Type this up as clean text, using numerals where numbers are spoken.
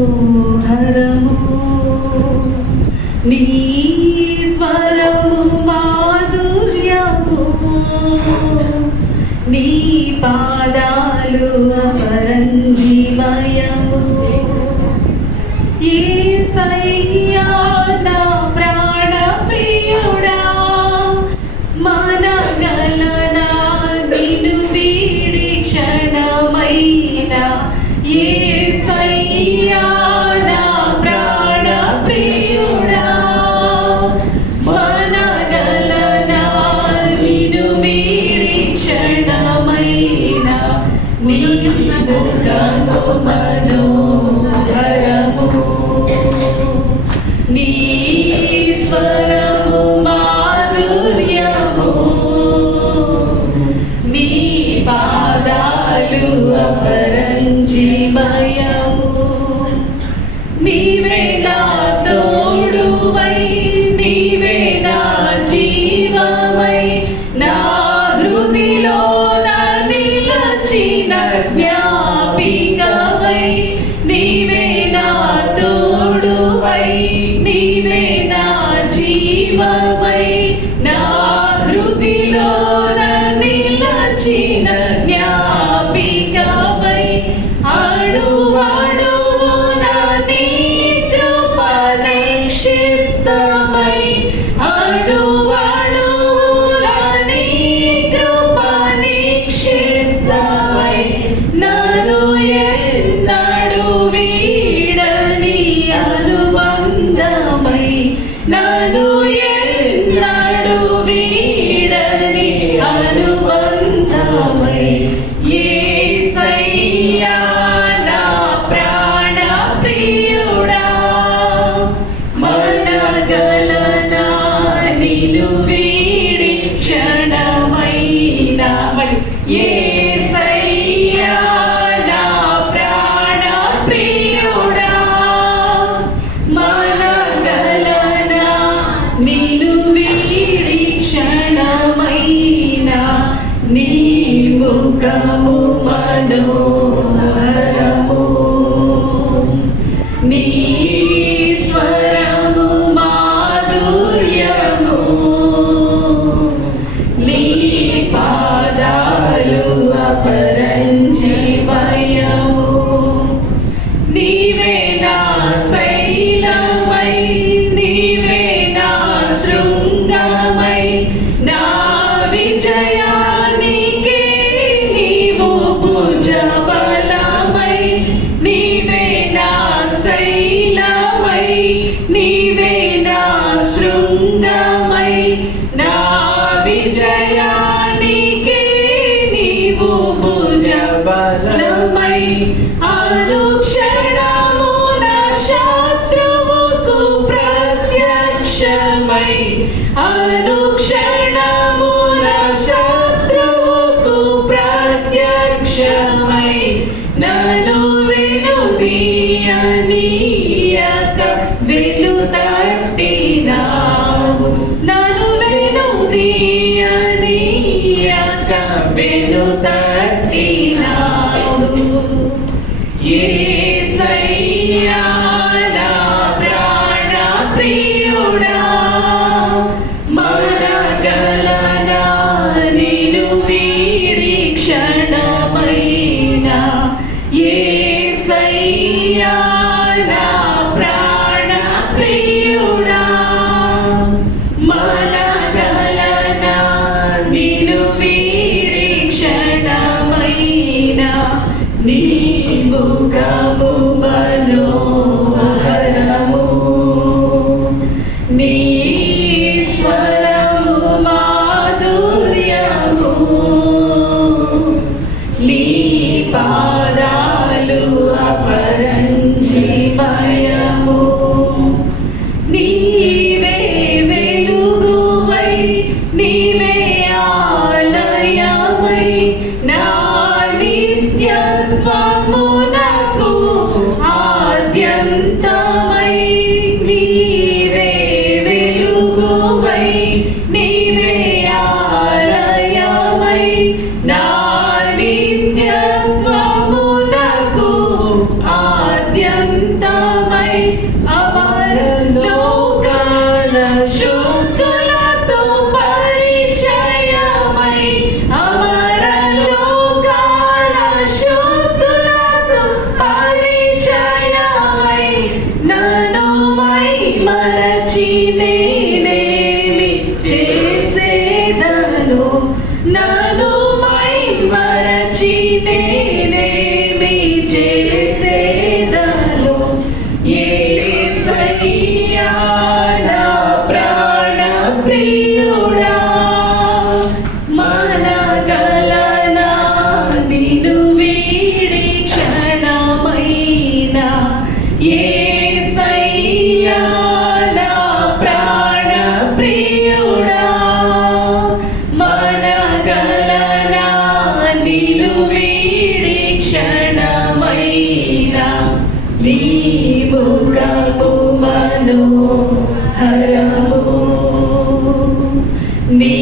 మనోహరము నీ స్వరము మాధుర్యము నీ పాదాలు అపరంజిమయము యేసయ్యా నా ప్రాణ ప్రియుడా మనగలనా నిన్ను వీడి క్షణమైన యేసయ్యా నా ప్రాణ ప్రియుడా మనగలనా నిన్ను వీడి క్షణమైన నీ ముఖము మనోహరము నీ స్వరము మాధుర్యము నీ పాదాలు అపరంజిమయము నీవే నా తోడువై నీవే నా జీవమై నా హృదిలో నిలచిన జ్ఞాపికవై నీవే నా తోడువై నీవే నా జీవమై నా హృదిలో నిలచిన జ్ఞాపికవై అడువడువున నీ కృప నిక్షిప్తమై అడువడువున నీ కృప నిక్షిప్తమై నన్ను ఎన్నడూ వీడని అనుబంధమై నన్ను ఎన్నడూ వీడని అనుబంధమై యేసయ్యా నా ప్రాణ ప్రియుడా మనగలనా నిన్ను వీడి క్షణమైన యేసయ్యా నా ప్రాణ ప్రియుడా మనగలనా నిన్ను వీడి క్షణమైన నీ ముఖము మనోహరము నీ స్వరము మాధుర్యము నీ పాదాలు అపరంజిమయము నీవే నా శైలమై నీవే నా శృంగమై నా విజయానికే నీవు భుజబలమై నీవే నా శైలమై నీవే నా శృంగమై నా విజయానికే నీవు భుజబలమై అనుక్షణము నా శత్రువుకు ప్రత్యక్షమై అనుక్షణము నా శత్రువుకు ప్రత్యక్షమై నన్ను వెనుదీయనీయక వెనుతట్టినావు నన్ను వెనుదీయనీయక వెనుతట్టినావు యేసయ్యా నా ప్రాణ ప్రియుడా మనగలనా నిన్ను వీడి క్షణమైన యేసయ్యా నా ప్రాణ ప్రియుడా మనగలనా నిన్ను వీడి క్షణమైన నీ ముఖము మనోహరము నీ స్వరము మాధుర్యము నీ పాదాలు అపరంజిమయము నీవే వెలుగువై నీవే ఆలయమై నా నిత్యత్వమునకు ఆద్యంతమై నీవే వెలుగువై నీవే ఆలయమై నా నిత్యత్వమునకు నీ ముఖము మనోహరము నీ